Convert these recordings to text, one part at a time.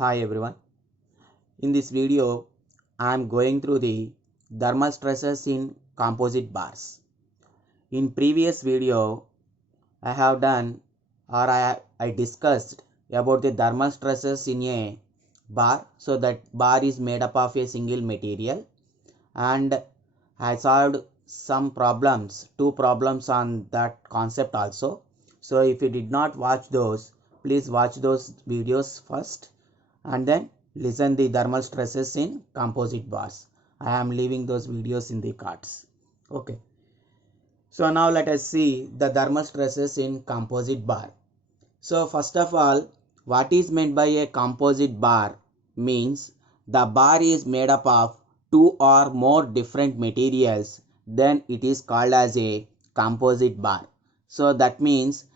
Hi everyone. In this video, I am going through the thermal stresses in composite bars. In previous video, I have done I discussed about the thermal stresses in a bar. So that bar is made up of a single material, and I solved some problems, two problems on that concept also. So if you did not watch those, please watch those videos first and then listen the thermal stresses in composite bars. I am leaving those videos in the cards. Okay. So now let us see the thermal stresses in composite bar. So first of all, what is meant by a composite bar means the bar is made up of two or more different materials, then it is called as a composite bar. So that means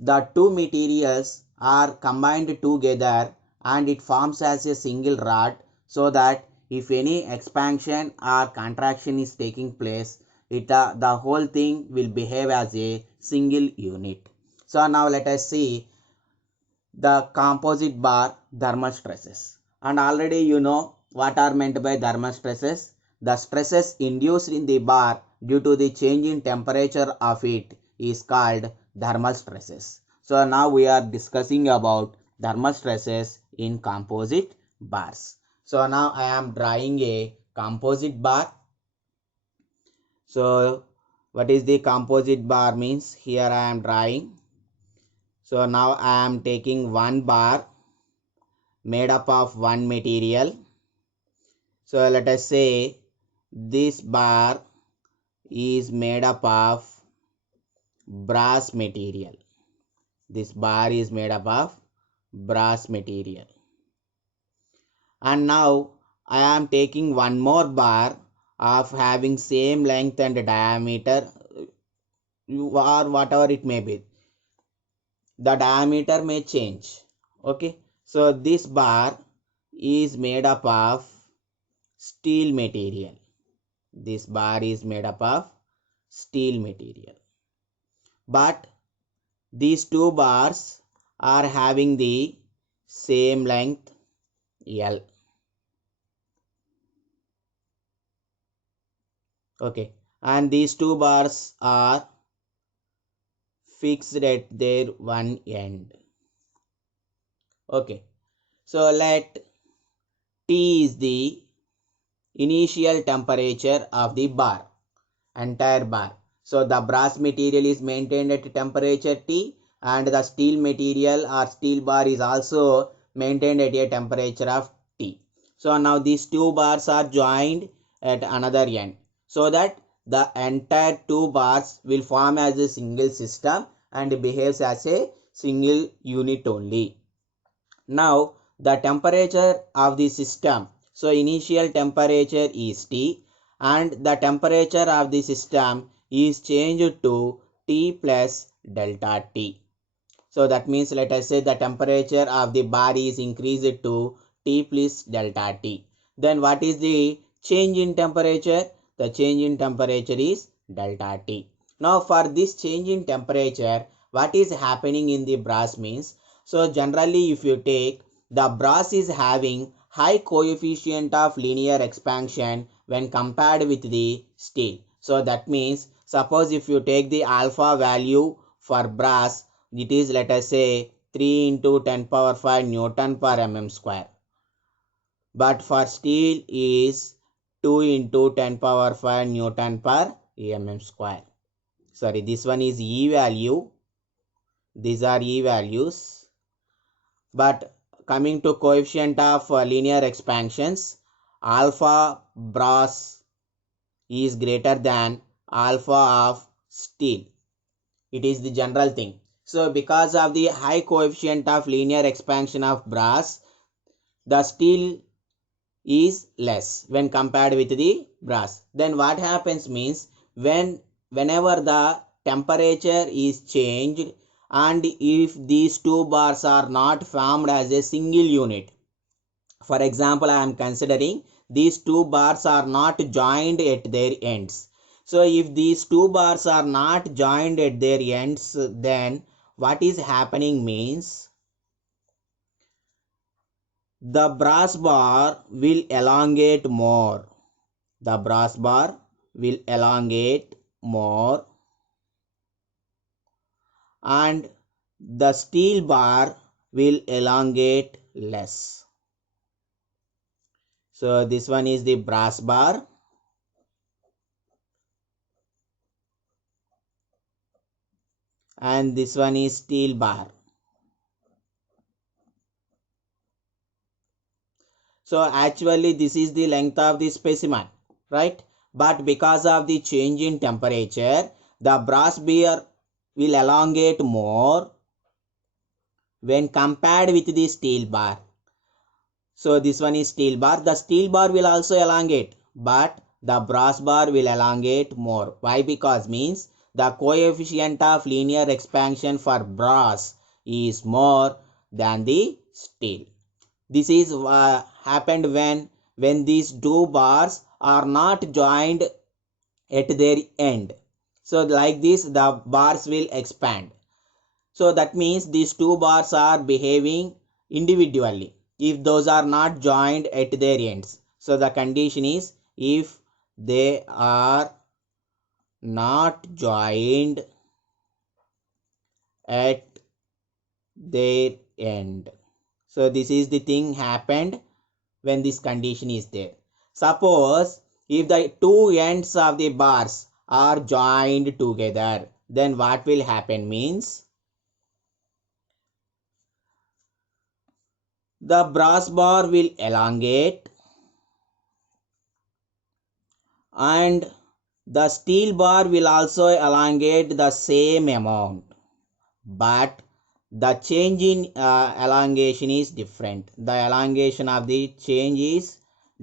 the two materials are combined together and it forms as a single rod, so that if any expansion or contraction is taking place, the whole thing will behave as a single unit. So now let us see the composite bar thermal stresses. And already you know what are meant by thermal stresses. The stresses induced in the bar due to the change in temperature of it is called thermal stresses. So now we are discussing about thermal stresses in composite bars. So now I am drawing a composite bar. So what is the composite bar means? Here I am drawing. So now I am taking one bar made up of one material. So let us say this bar is made up of brass material. This bar is made up of brass material. And now I am taking one more bar of having same length and diameter or whatever it may be. The diameter may change. Okay. So this bar is made up of steel material. This bar is made up of steel material. But these two bars are having the same length L. Okay. And these two bars are fixed at their one end. Okay. So let T is the initial temperature of the bar, entire bar. So the brass material is maintained at temperature T, and the steel material or steel bar is also maintained at a temperature of T. So now these two bars are joined at another end, so that the entire two bars will form as a single system and behaves as a single unit only. Now the temperature of the system. So initial temperature is T and the temperature of the system is changed to T plus delta T. So that means let us say the temperature of the bar is increased to T plus delta T. Then what is the change in temperature? The change in temperature is delta T. Now for this change in temperature, what is happening in the brass means, so generally if you take, the brass is having high coefficient of linear expansion when compared with the steel. So that means suppose if you take the alpha value for brass, it is let us say 3 into 10 power 5 Newton per mm square. But for steel is 2 into 10 power 5 Newton per mm square. Sorry, this one is E value. These are E values. But coming to coefficient of linear expansions, alpha brass is greater than alpha of steel. It is the general thing. So because of the high coefficient of linear expansion of brass, the steel is less when compared with the brass. Then what happens means, whenever the temperature is changed and if these two bars are not formed as a single unit, for example I am considering these two bars are not joined at their ends. So if these two bars are not joined at their ends, then what is happening means the brass bar will elongate more. The brass bar will elongate more and the steel bar will elongate less. So this one is the brass bar and this one is steel bar. So actually this is the length of the specimen, right? But because of the change in temperature, the brass bar will elongate more when compared with the steel bar. So this one is steel bar. The steel bar will also elongate, but the brass bar will elongate more. Why? Because means the coefficient of linear expansion for brass is more than the steel. This is happened when these two bars are not joined at their end. So like this, the bars will expand. So that means these two bars are behaving individually if those are not joined at their ends. So the condition is if they are not joined at their end. So this is the thing happened when this condition is there. Suppose if the two ends of the bars are joined together, then what will happen means the brass bar will elongate and the steel bar will also elongate the same amount, but the change in elongation is different. The elongation of the change is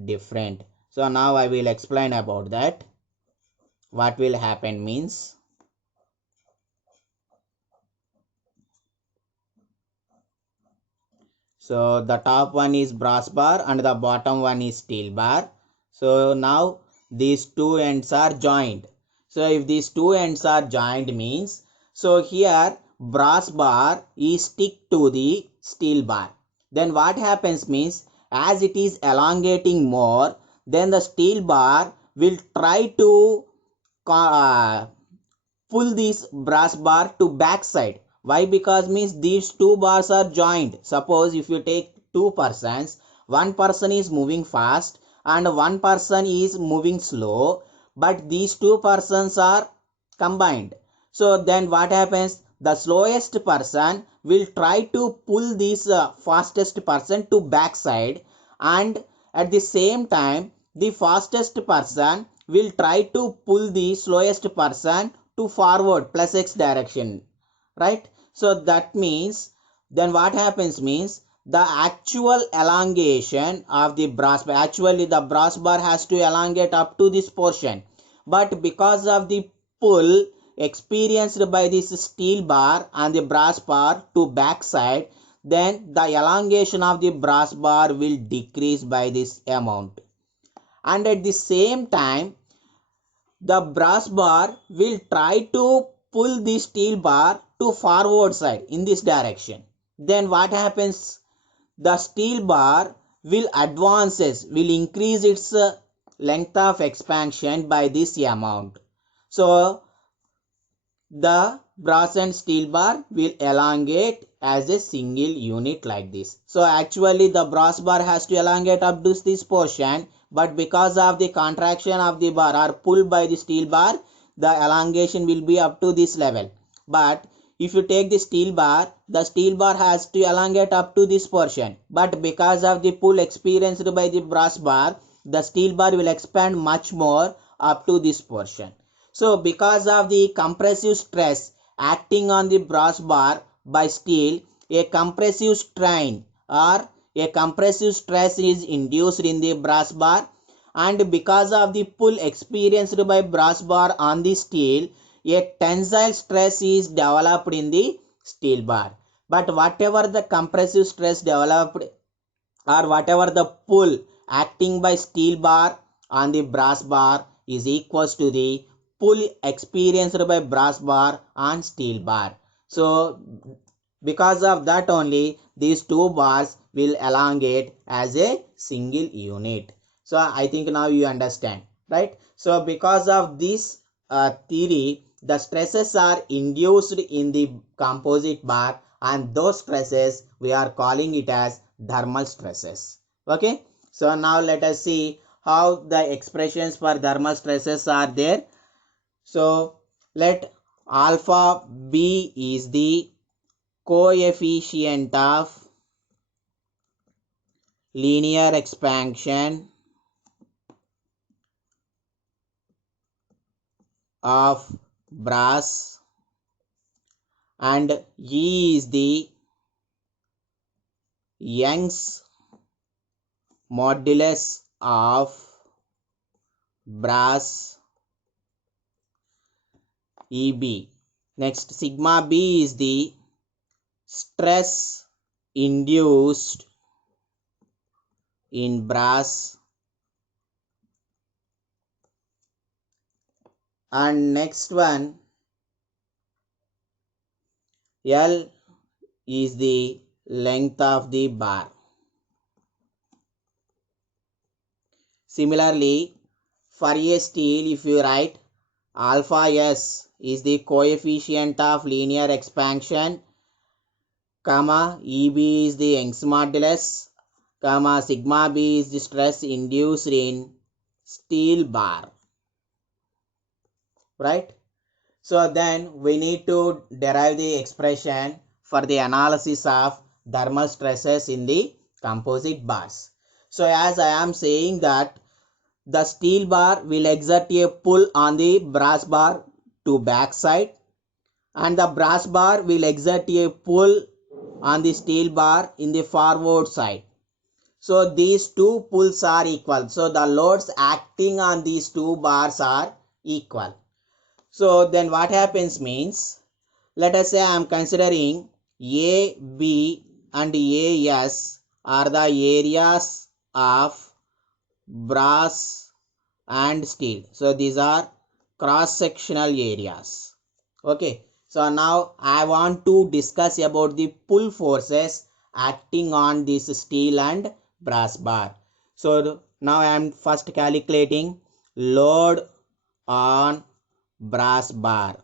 different. So now I will explain about that. What will happen means so the top one is brass bar and the bottom one is steel bar. So now these two ends are joined. So if these two ends are joined means, so here brass bar is stick to the steel bar. Then what happens means as it is elongating more, then the steel bar will try to pull this brass bar to back side. Why? Because means these two bars are joined. Suppose if you take two persons, one person is moving fast and one person is moving slow, but these two persons are combined. So then what happens? The slowest person will try to pull this fastest person to back side, and at the same time the fastest person will try to pull the slowest person to forward plus x direction, right? So that means then what happens means the actual elongation of the brass bar, actually the brass bar has to elongate up to this portion, but because of the pull experienced by this steel bar and the brass bar to backside, then the elongation of the brass bar will decrease by this amount, and at the same time the brass bar will try to pull the steel bar to forward side in this direction. Then what happens? The steel bar will advances, will increase its length of expansion by this amount. So the brass and steel bar will elongate as a single unit like this. So actually the brass bar has to elongate up to this portion, but because of the contraction of the bar or pull by the steel bar, the elongation will be up to this level. But if you take the steel bar has to elongate up to this portion, but because of the pull experienced by the brass bar, the steel bar will expand much more up to this portion. So because of the compressive stress acting on the brass bar by steel, a compressive strain or a compressive stress is induced in the brass bar, and because of the pull experienced by brass bar on the steel, a tensile stress is developed in the steel bar. But whatever the compressive stress developed or whatever the pull acting by steel bar on the brass bar is equals to the pull experienced by brass bar on steel bar. So because of that only these two bars will elongate as a single unit. So I think now you understand, right? So because of this theory, the stresses are induced in the composite bar, and those stresses we are calling it as thermal stresses. Okay, so now let us see how the expressions for thermal stresses are there. So let alpha b is the coefficient of linear expansion of brass, and E is the Young's modulus of brass EB. Next, sigma B is the stress induced in brass, and next one L is the length of the bar. Similarly, for a steel, if you write alpha S is the coefficient of linear expansion, comma EB is the Young's modulus, comma sigma B is the stress induced in steel bar, right? So then we need to derive the expression for the analysis of thermal stresses in the composite bars. So as I am saying that the steel bar will exert a pull on the brass bar to backside, and the brass bar will exert a pull on the steel bar in the forward side. So these two pulls are equal. So the loads acting on these two bars are equal. So then what happens means, let us say I am considering A, B and AS are the areas of brass and steel. So these are cross sectional areas. Okay, so now I want to discuss about the pull forces acting on this steel and brass bar. So now I am first calculating load on brass bar.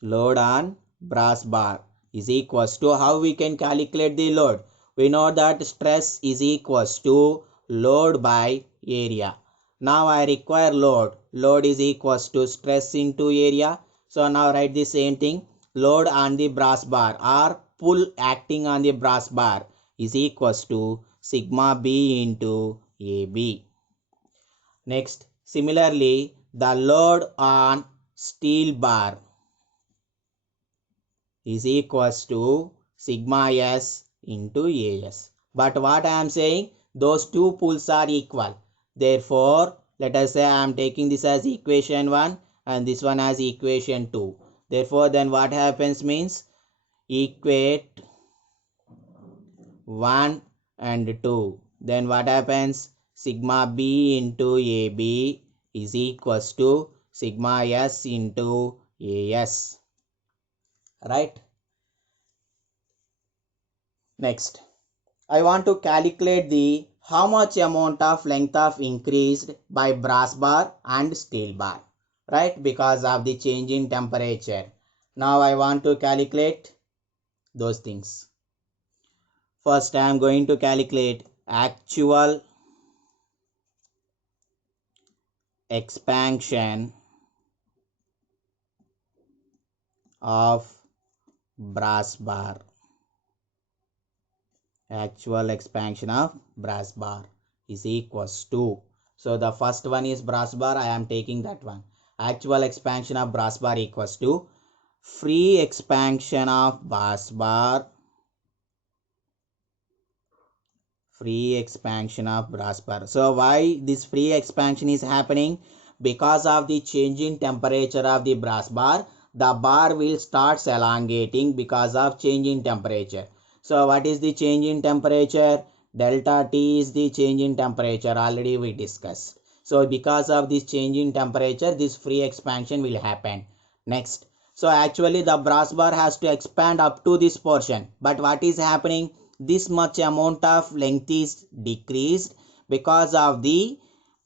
Load on brass bar is equals to, how we can calculate the load? We know that stress is equals to load by area. Now I require load. Load is equals to stress into area. So now write the same thing. Load on the brass bar or pull acting on the brass bar is equals to sigma B into AB. Next, similarly, the load on steel bar is equals to sigma S into AS. But what I am saying, those two pulls are equal. Therefore, let us say I am taking this as equation 1 and this one as equation 2. Therefore, then what happens means, equate 1 and 2. Then what happens? Sigma B into AB is equals to sigma S into AS. Right? Next, I want to calculate the how much amount of length of increased by brass bar and steel bar, right? Because of the change in temperature. Now I want to calculate those things. First I am going to calculate actual expansion of brass bar. Actual expansion of brass bar is equals to, so the first one is brass bar, I am taking that one. Actual expansion of brass bar equals to free expansion of brass bar, free expansion of brass bar. So why this free expansion is happening? Because of the change in temperature of the brass bar will start elongating because of change in temperature. So what is the change in temperature? Delta T is the change in temperature, already we discussed. So because of this change in temperature, this free expansion will happen. Next, so actually the brass bar has to expand up to this portion, but what is happening? this much amount of length is decreased because of the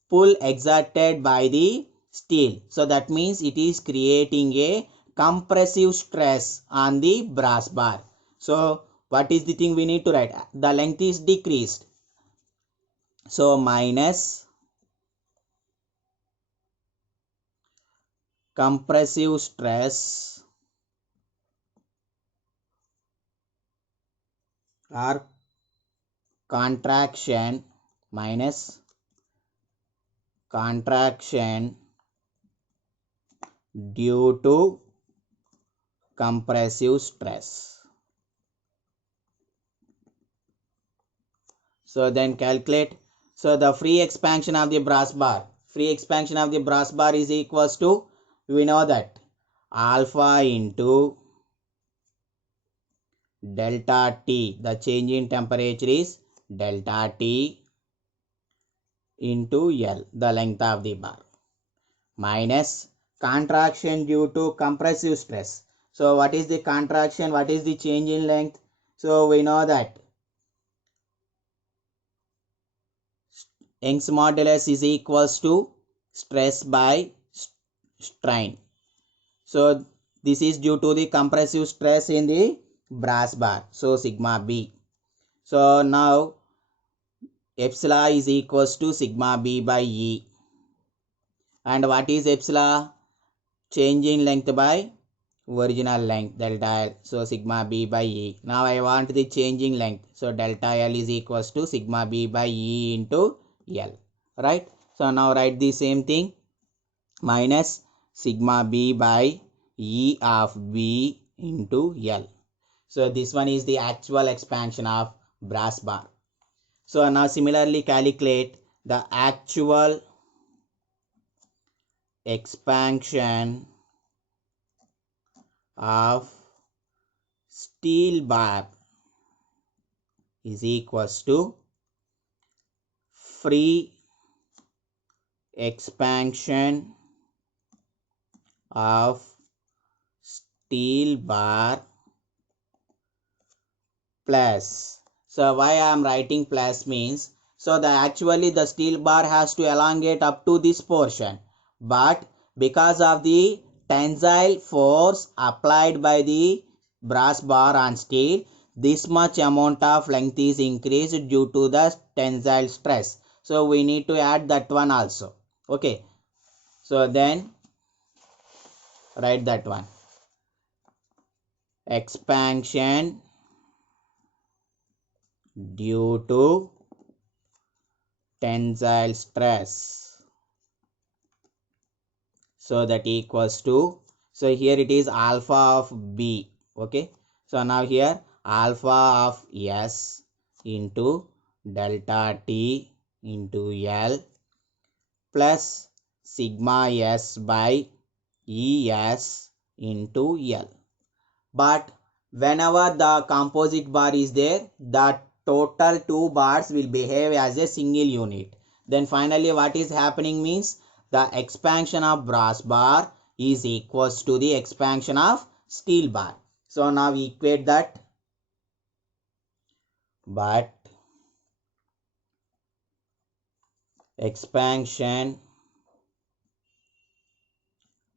pull exerted by the steel. So that means it is creating a compressive stress on the brass bar. So what is the thing we need to write? The length is decreased. So minus compressive stress or contraction minus contraction due to compressive stress. So then calculate. So the free expansion of the brass bar. Free expansion of the brass bar is equals to, we know that, alpha into delta T. The change in temperature is delta T into L, the length of the bar, minus contraction due to compressive stress. So what is the contraction? What is the change in length? So we know that Young's modulus is equals to stress by strain. So this is due to the compressive stress in the brass bar. So sigma B. So now epsilon is equals to sigma B by E. And what is epsilon? Change in length by original length, delta L. So sigma B by E. Now I want the changing length. So delta L is equals to sigma B by E into L. Right? So now write the same thing, minus sigma B by E of B into L. So this one is the actual expansion of brass bar. So now similarly calculate the actual expansion of steel bar is equals to free expansion of steel bar plus. So why I am writing plus means, so the actually the steel bar has to elongate up to this portion, but because of the tensile force applied by the brass bar on steel, this much amount of length is increased due to the tensile stress. So we need to add that one also. Okay, so then write that one, expansion due to tensile stress. So that equals to, so here it is alpha of B. Okay, so now here alpha of S into delta T into L plus sigma S by ES into L. But whenever the composite bar is there, the total two bars will behave as a single unit. Then finally what is happening means, the expansion of brass bar is equals to the expansion of steel bar. So now we equate that, but expansion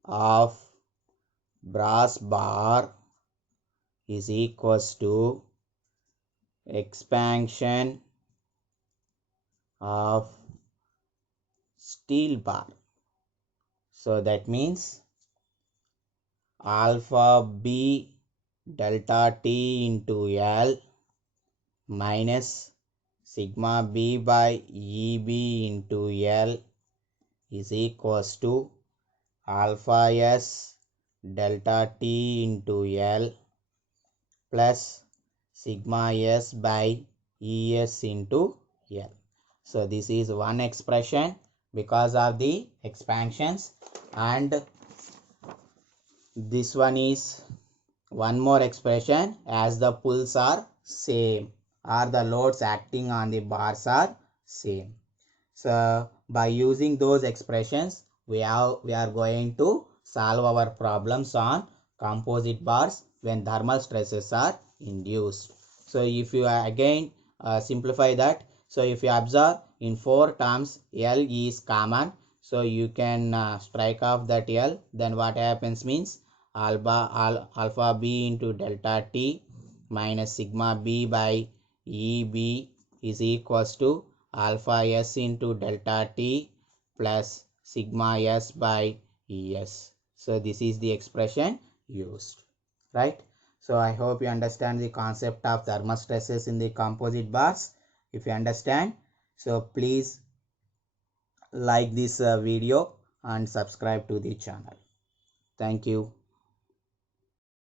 of brass bar is equals to expansion of steel bar. So that means alpha B delta T into L minus sigma B by EB into L is equals to alpha S delta T into L plus sigma S by ES into L. So this is one expression because of the expansions, and this one is one more expression as the pulls are same or the loads acting on the bars are same. So by using those expressions, we are going to solve our problems on composite bars when thermal stresses are induced. So if you again simplify that, so if you observe in 4 terms L is common, so you can strike off that L, then what happens means alpha b into delta t minus sigma b by EB is equals to alpha s into delta t plus sigma s by ES. So this is the expression used, right? So I hope you understand the concept of thermal stresses in the composite bars. If you understand, so please like this video and subscribe to the channel. Thank you.